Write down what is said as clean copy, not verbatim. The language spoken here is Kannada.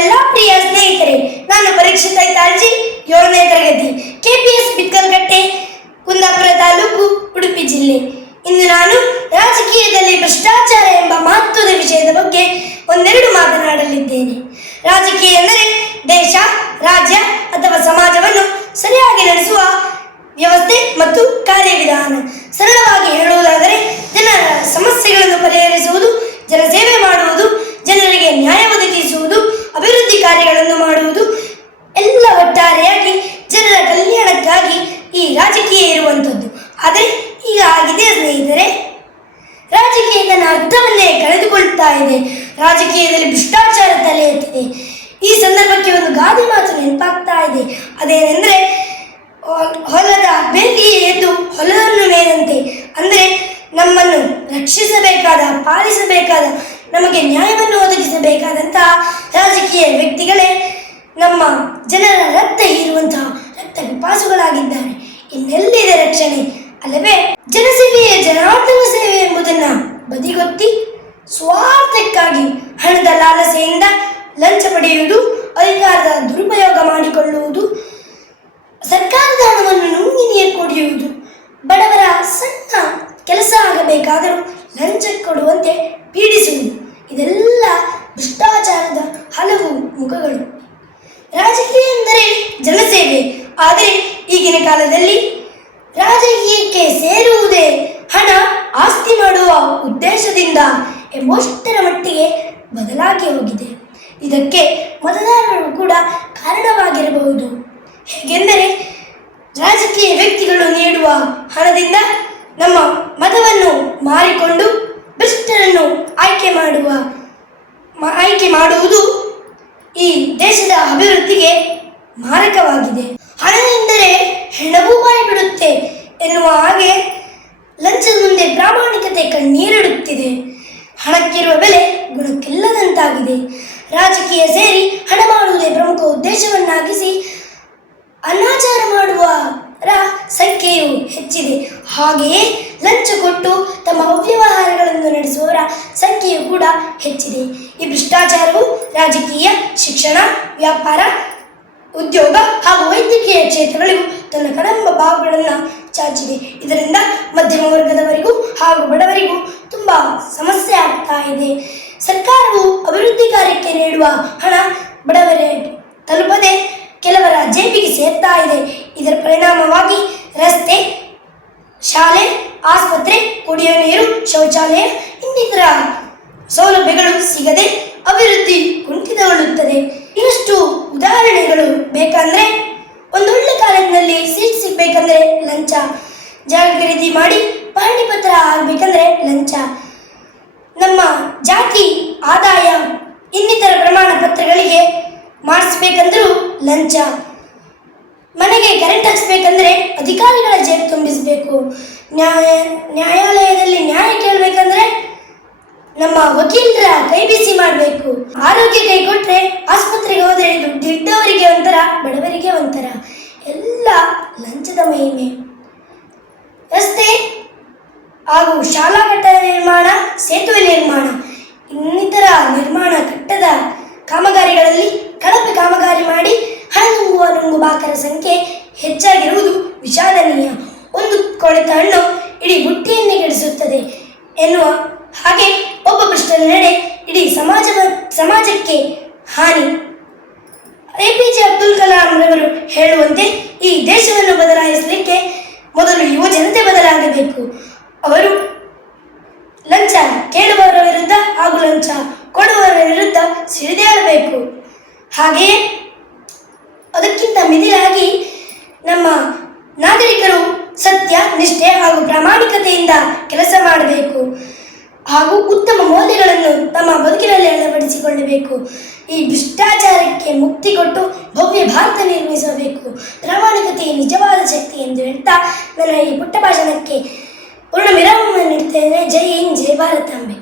ನನ್ನೆಲ್ಲ ಪ್ರಿಯ ಸ್ನೇಹಿತರೆ, ನಾನು ಪರೀಕ್ಷಿತ ತಾಳ್ಜಿ, 7ನೇ ತರಗತಿ, ಕೆಪಿಎಸ್ ಬಿಕ್ಕಲಕಟ್ಟೆ, ಕುಂದಾಪುರ ತಾಲೂಕು, ಉಡುಪಿ ಜಿಲ್ಲೆ. ಇಂದು ನಾನು ರಾಜಕೀಯದಲ್ಲಿ ಭ್ರಷ್ಟಾಚಾರ ಎಂಬ ಮಹತ್ವದ ವಿಷಯದ ಬಗ್ಗೆ ಒಂದೆರಡು ಮಾತನಾಡಲಿದ್ದೇನೆ. ರಾಜಕೀಯ ಎಂದರೆ ದೇಶ, ರಾಜ್ಯ ಅಥವಾ ಸಮಾಜವನ್ನು ಸರಿಯಾಗಿ ನಡೆಸುವ ವ್ಯವಸ್ಥೆ ಮತ್ತು ಕಾರ್ಯವಿಧಾನ. ಸರಳವಾಗಿ ಹೇಳುವುದಾದರೆ ಜನರ ಸಮಸ್ಯೆಗಳನ್ನು ಪರಿಹರಿಸುವುದು, ಜನಸೇವೆ ಮಾಡುವುದು, ಜನರಿಗೆ ನ್ಯಾಯ ಒದಗಿಸುವುದು, ಅಭಿವೃದ್ಧಿ ಕಾರ್ಯಗಳನ್ನು ಮಾಡುವುದು, ಎಲ್ಲ ಒಟ್ಟಾರೆಯಾಗಿ ಜನರ ಕಲ್ಯಾಣಕ್ಕಾಗಿ ಈ ರಾಜಕೀಯ ಇರುವಂಥದ್ದು. ಆದರೆ ಈಗ ಆಗಿದೆ ಸ್ನೇಹಿತರೆ, ರಾಜಕೀಯ ತನ್ನ ಅರ್ಥವನ್ನೇ ಕಳೆದುಕೊಳ್ತಾ ಇದೆ. ರಾಜಕೀಯದಲ್ಲಿ ಭ್ರಷ್ಟಾಚಾರ ತಲೆ ಎತ್ತಿದೆ. ಈ ಸಂದರ್ಭಕ್ಕೆ ಒಂದು ಗಾದೆ ಮಾತು ನೆನಪಾಗ್ತಾ ಇದೆ. ಅದೇನೆಂದರೆ, ಹೊಲದ ಬೇಲಿಗೆ ಎದ್ದು ಹೊಲವನ್ನು ಮೇದಂತೆ. ಅಂದರೆ ನಮ್ಮನ್ನು ರಕ್ಷಿಸಬೇಕಾದ, ಪಾಲಿಸಬೇಕಾದ, ನಮಗೆ ನ್ಯಾಯವನ್ನು ಒದಗಿಸಬೇಕಾದಂತಹ ರಾಜಕೀಯ ವ್ಯಕ್ತಿಗಳೇ ನಮ್ಮ ಜನರ ರಕ್ತ ಹೀರುವಂತಹ ರಕ್ತ ಪಿಪಾಸುಗಳಾಗಿದ್ದಾರೆ. ಇನ್ನೆಲ್ಲಿದೆ ರಕ್ಷಣೆ? ಅಲ್ಲವೇ? ಜನಸೇವೆಯೇ ಜನಾರ್ದನ ಸೇವೆ ಎಂಬುದನ್ನು ಬದಿಗೊತ್ತಿ ಸ್ವಾರ್ಥಕ್ಕಾಗಿ ಹಣದ ಲಾಲಸೆಯಿಂದ ಲಂಚ ಪಡೆಯುವುದು, ಅಧಿಕಾರದ ದುರುಪಯೋಗ ಮಾಡಿಕೊಳ್ಳುವುದು, ಸರ್ಕಾರದ ಹಣವನ್ನು ನುಂಗಿ ನೀರು ಕುಡಿಯುವುದು, ಬಡವರ ಸಣ್ಣ ಕೆಲಸ ಆಗಬೇಕಾದರೂ ಲಂಚ ಕೊಡುವಂತೆ ಪೀಡಿಸುವುದು, ಇದೆಲ್ಲ ಭ್ರಷ್ಟಾಚಾರದ ಹಲವು ಮುಖಗಳು. ರಾಜಕೀಯ ಎಂದರೆ ಜನಸೇವೆ. ಆದರೆ ಈಗಿನ ಕಾಲದಲ್ಲಿ ರಾಜಕೀಯಕ್ಕೆ ಸೇರುವುದೇ ಹಣ, ಆಸ್ತಿ ಮಾಡುವ ಉದ್ದೇಶದಿಂದ ಎಂಬಷ್ಟರ ಮಟ್ಟಿಗೆ ಬದಲಾಗಿ ಹೋಗಿದೆ. ಇದಕ್ಕೆ ಮತದಾರರು ಕೂಡ ಕಾರಣವಾಗಿರಬಹುದು. ಹೇಗೆಂದರೆ, ರಾಜಕೀಯ ವ್ಯಕ್ತಿಗಳು ನೀಡುವ ಹಣದಿಂದ ನಮ್ಮ ಮತವನ್ನು ಮಾರಿಕೊಂಡು ಭ್ರಷ್ಟರನ್ನು ಆಯ್ಕೆ ಮಾಡುವುದು ಈ ದೇಶದ ಅಭಿವೃದ್ಧಿಗೆ ಮಾರಕವಾಗಿದೆ. ಹಣ ಎಂದರೆ ಹೆಣವೂ ಬಾಯಿ ಬಿಡುತ್ತೆ ಎನ್ನುವ ಹಾಗೆ ಲಂಚದ ಮುಂದೆ ಪ್ರಾಮಾಣಿಕತೆ ಕಣ್ಣೀರಿಡುತ್ತಿದೆ. ಹಣಕ್ಕಿರುವ ಬೆಲೆ ಗುಣಕ್ಕಿಲ್ಲದಂತಾಗಿದೆ. ರಾಜಕೀಯ ಸೇರಿ ಹಣ ಮಾಡುವುದೇ ಪ್ರಮುಖ ಉದ್ದೇಶವನ್ನಾಗಿಸಿ ಅನಾಚಾರ ಮಾಡುವರ ಸಂಖ್ಯೆಯು ಹೆಚ್ಚಿದೆ. ಹಾಗೆಯೇ ಲಂಚ ಕೊಟ್ಟು ತಮ್ಮ ಅವ್ಯವಹಾರಗಳನ್ನು ನಡೆಸುವವರ ಸಂಖ್ಯೆಯು ಕೂಡ ಹೆಚ್ಚಿದೆ. ಈ ಭ್ರಷ್ಟಾಚಾರವು ರಾಜಕೀಯ, ಶಿಕ್ಷಣ, ವ್ಯಾಪಾರ, ಉದ್ಯೋಗ ಹಾಗೂ ವೈದ್ಯಕೀಯ ಕ್ಷೇತ್ರಗಳಿಗೂ ತನ್ನ ಕಡಂಬ ಭಾಗಗಳನ್ನು ಚಾಚಿದೆ. ಇದರಿಂದ ಮಧ್ಯಮ ವರ್ಗದವರಿಗೂ ಹಾಗೂ ಬಡವರಿಗೂ ತುಂಬ ಸಮಸ್ಯೆ ಆಗ್ತಾ ಇದೆ. ಸರ್ಕಾರವು ಅಭಿವೃದ್ಧಿ ಕಾರ್ಯಕ್ಕೆ ನೀಡುವ ಹಣ ಬಡವರೇ ತಲುಪದೆ ಕೆಲವರ ಜೇಬಿಗೆ ಸೇರ್ತಾ ಇದೆ. ಇದರ ಪರಿಣಾಮವಾಗಿ ರಸ್ತೆ, ಶಾಲೆ, ಆಸ್ಪತ್ರೆ, ಕುಡಿಯುವ ನೀರು, ಶೌಚಾಲಯ ಇನ್ನಿತರ ಸೌಲಭ್ಯಗಳು ಸಿಗದೆ ಅಭಿವೃದ್ಧಿ ಕುಂಠಿತಗೊಳ್ಳುತ್ತದೆ. ಇನ್ನಷ್ಟು ಉದಾಹರಣೆಗಳು ಬೇಕಂದ್ರೆ, ಒಂದೊಳ್ಳೆ ಕಾಲೇಜಿನಲ್ಲಿ ಸೀಟ್ ಸಿಗಬೇಕಂದ್ರೆ ಲಂಚ, ಜಾಗ ಖರೀದಿ ಮಾಡಿ ಪಹಣಿ ಪತ್ರ ಆಗಬೇಕಂದ್ರೆ ಲಂಚ, ನಮ್ಮ ಜಾತಿ, ಆದಾಯ ಇನ್ನಿತರ ಪ್ರಮಾಣ ಪತ್ರಗಳಿಗೆ ಮಾಡಿಸ್ಬೇಕಂದ್ರೂ ಲಂಚ, ಮನೆಗೆ ಕರೆಂಟ್ ಹಾಕ್ಸ್ಬೇಕಂದ್ರೆ ಅಧಿಕಾರಿಗಳ ಜೇಬು ತುಂಬಿಸಬೇಕು, ನ್ಯಾಯಾಲಯದಲ್ಲಿ ನ್ಯಾಯ ಕೇಳಬೇಕಂದ್ರೆ ನಮ್ಮ ವಕೀಲರ ಕೈ ಬಿಸಿ ಮಾಡಬೇಕು, ಆರೋಗ್ಯ ಕೈ ಕೊಟ್ಟರೆ ಆಸ್ಪತ್ರೆಗೆ ಹೋದರೆ ದುಡ್ಡು ಇದ್ದವರಿಗೆ ಒಂಥರ, ಬಡವರಿಗೆ ಒಂಥರ, ಎಲ್ಲ ಲಂಚದ ಮಹಿಮೆ. ರಸ್ತೆ ಹಾಗೂ ಶಾಲಾ ಕಟ್ಟಡ ನಿರ್ಮಾಣ, ಸೇತುವೆ ನಿರ್ಮಾಣ ಇನ್ನಿತರ ನಿರ್ಮಾಣ ಕಟ್ಟಡ ಕಾಮಗಾರಿಗಳಲ್ಲಿ ಕಳಪೆ ಕಾಮಗಾರಿ ಮಾಡಿ ಹಣ ನುಂಗುಬಾಕರ ಸಂಖ್ಯೆ ಹೆಚ್ಚಾಗಿರುವುದು ವಿಷಾದನೀಯ. ಒಂದು ಕೊಳೆತ ಹಣ್ಣು ಇಡೀ ಬುಟ್ಟಿಯನ್ನೇ ಕೆಡಿಸುತ್ತದೆ ಎನ್ನುವ ಹಾಗೆ ಒಬ್ಬ ಭ್ರಷ್ಟರ ನಡೆ ಇಡೀ ಸಮಾಜಕ್ಕೆ ಹಾನಿ. APJ ಅಬ್ದುಲ್ ಕಲಾಂ ರವರು ಹೇಳುವಂತೆ, ಈ ದೇಶವನ್ನು ಬದಲಾಯಿಸಲಿಕ್ಕೆ ಮೊದಲು ಯುವ ಜನತೆ ಬದಲಾಗಬೇಕು. ಅವರು ಲಂಚ ಕೇಳುವವರ ವಿರುದ್ಧ ಹಾಗೂ ಲಂಚ ಕೊಡುವವರ ವಿರುದ್ಧ ಸಿಡಿದೇಳಬೇಕು. ಹಾಗೆಯೇ ಅದಕ್ಕಿಂತ ಮಿಗಿಲಾಗಿ ನಮ್ಮ ನಾಗರಿಕರು ಸತ್ಯ, ನಿಷ್ಠೆ ಹಾಗೂ ಪ್ರಾಮಾಣಿಕತೆಯಿಂದ ಕೆಲಸ ಮಾಡಬೇಕು ಹಾಗೂ ಉತ್ತಮ ಮೌಲ್ಯಗಳನ್ನು ತಮ್ಮ ಬದುಕಿನಲ್ಲಿ ಅಳವಡಿಸಿಕೊಳ್ಳಬೇಕು. ಈ ಭ್ರಷ್ಟಾಚಾರಕ್ಕೆ ಮುಕ್ತಿ ಕೊಟ್ಟು ಭವ್ಯ ಭಾರತ ನಿರ್ಮಿಸಬೇಕು. ಪ್ರಾಮಾಣಿಕತೆಯೇ ನಿಜವಾದ ಶಕ್ತಿ ಎಂದು ಹೇಳ್ತಾ ನನ್ನ ಈ ಪುಟ್ಟ ಭಾಷಣಕ್ಕೆ ಪೂರ್ಣ ವಿರಾಮವನ್ನು ನೀಡುತ್ತೇನೆ. ಜೈ ಹಿಂದ್, ಜೈ ಭಾರತಾಂಬೆ.